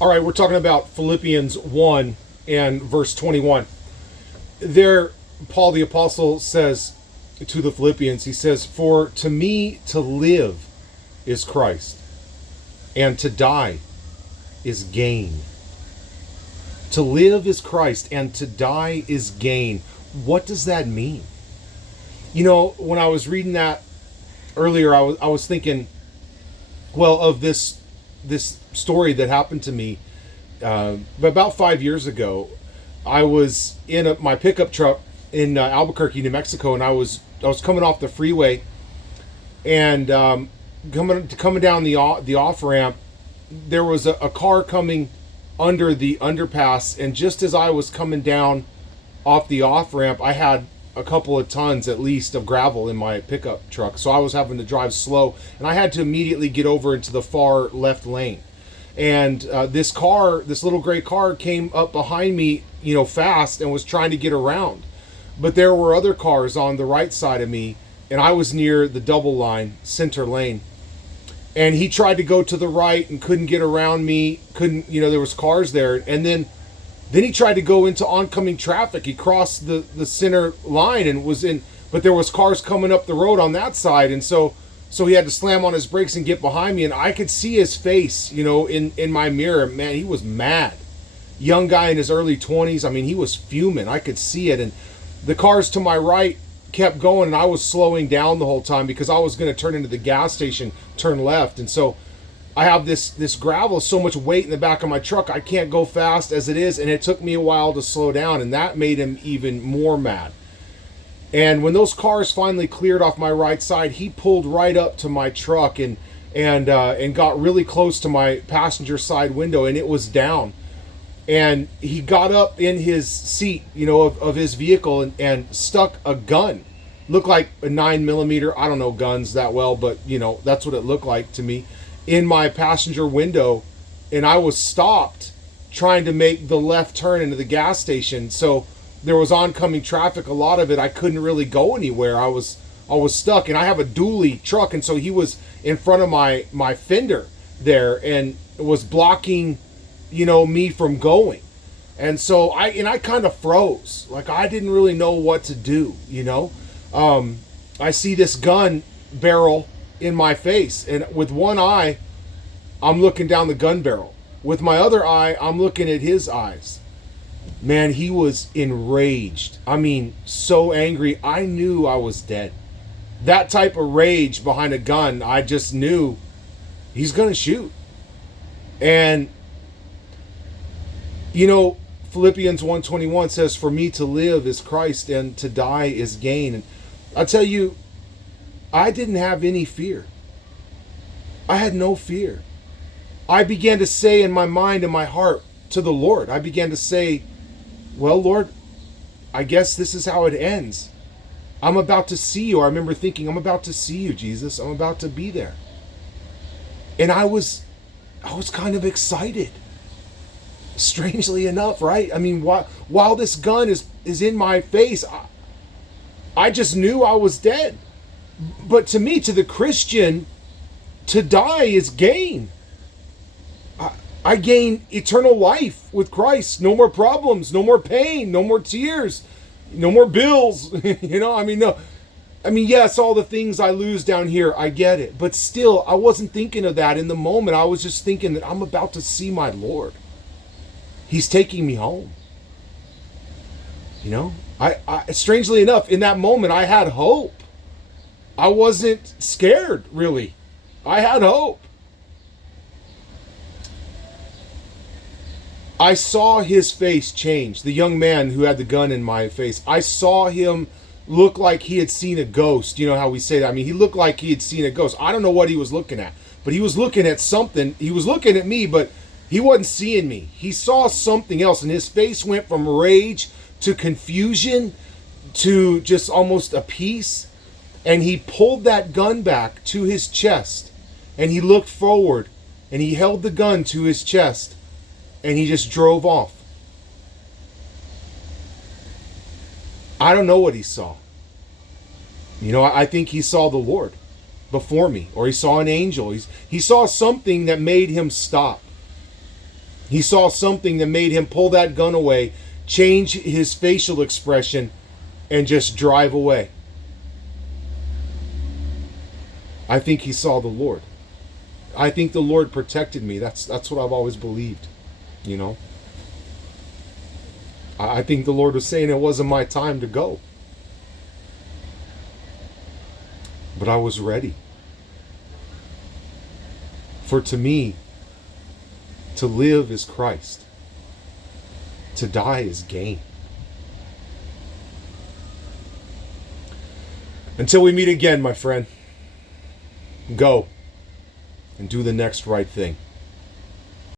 All right, we're talking about Philippians 1 and verse 21. There, Paul the Apostle says to the Philippians, he says, "For to me to live is Christ, and to die is gain." To live is Christ, and to die is gain. What does that mean? You know, when I was reading that earlier, I was thinking, well, of this story that happened to me about 5 years ago. I was in my pickup truck in Albuquerque, New Mexico, and I was coming off the freeway, and coming down the off ramp. There was a car coming under the underpass, and just as I was coming down off the off ramp, I had a couple of tons at least of gravel in my pickup truck, so I was having to drive slow, and I had to immediately get over into the far left lane. And this little gray car came up behind me, fast, and was trying to get around. But there were other cars on the right side of me, and I was near the double line, center lane. And he tried to go to the right and couldn't get around me. There was cars there. And then he tried to go into oncoming traffic. He crossed the center line and was in, but there was cars coming up the road on that side. And so he had to slam on his brakes and get behind me. And I could see his face, in my mirror. Man, he was mad. Young guy in his early 20s. I mean, he was fuming. I could see it. And the cars to my right kept going, and I was slowing down the whole time because I was going to turn into the gas station, turn left. And so I have this gravel, so much weight in the back of my truck, I can't go fast as it is, and it took me a while to slow down, and that made him even more mad. And when those cars finally cleared off my right side, he pulled right up to my truck and got really close to my passenger side window, and it was down. And he got up in his seat, of his vehicle and stuck a gun. Looked like a 9mm. I don't know guns that well, but that's what it looked like to me, in my passenger window. And I was stopped trying to make the left turn into the gas station. So there was oncoming traffic. A lot of it, I couldn't really go anywhere. I was stuck, and I have a dually truck, and so he was in front of my fender there and was blocking me from going. And so I kind of froze. Like, I didn't really know what to do, I see this gun barrel in my face, and with one eye I'm looking down the gun barrel. With my other eye, I'm looking at his eyes. Man, he was enraged. I mean, so angry. I knew I was dead. That type of rage behind a gun, I just knew he's gonna shoot. And Philippians 1:21 says, "For me to live is Christ, and to die is gain." And I tell you, I didn't have any fear. I had no fear. I began to say in my mind and my heart to the Lord, I began to say, well, Lord, I guess this is how it ends. I'm about to see you. I remember thinking, I'm about to see you, Jesus. I'm about to be there. And I was kind of excited. Strangely enough, right? I mean, while this gun is in my face, I just knew I was dead. But to me, to the Christian, to die is gain. I gain eternal life with Christ. No more problems, no more pain, no more tears, no more bills. Yes, all the things I lose down here, I get it. But still, I wasn't thinking of that in the moment. I was just thinking that I'm about to see my Lord. He's taking me home. I strangely enough, in that moment, I had hope. I wasn't scared, really. I had hope. I saw his face change. The young man who had the gun in my face, I saw him look like he had seen a ghost. You know how we say that? I mean, he looked like he had seen a ghost. I don't know what he was looking at, but he was looking at something. He was looking at me, but he wasn't seeing me. He saw something else, and his face went from rage to confusion to just almost a peace. And he pulled that gun back to his chest, and he looked forward, and he held the gun to his chest, and he just drove off. I don't know what he saw. I think he saw the Lord before me, or he saw an angel. He saw something that made him stop. He saw something that made him pull that gun away, change his facial expression, and just drive away. I think he saw the Lord. I think the Lord protected me. That's what I've always believed, you know. I think the Lord was saying it wasn't my time to go. But I was ready. For to me, to live is Christ. To die is gain. Until we meet again, my friend, go and do the next right thing.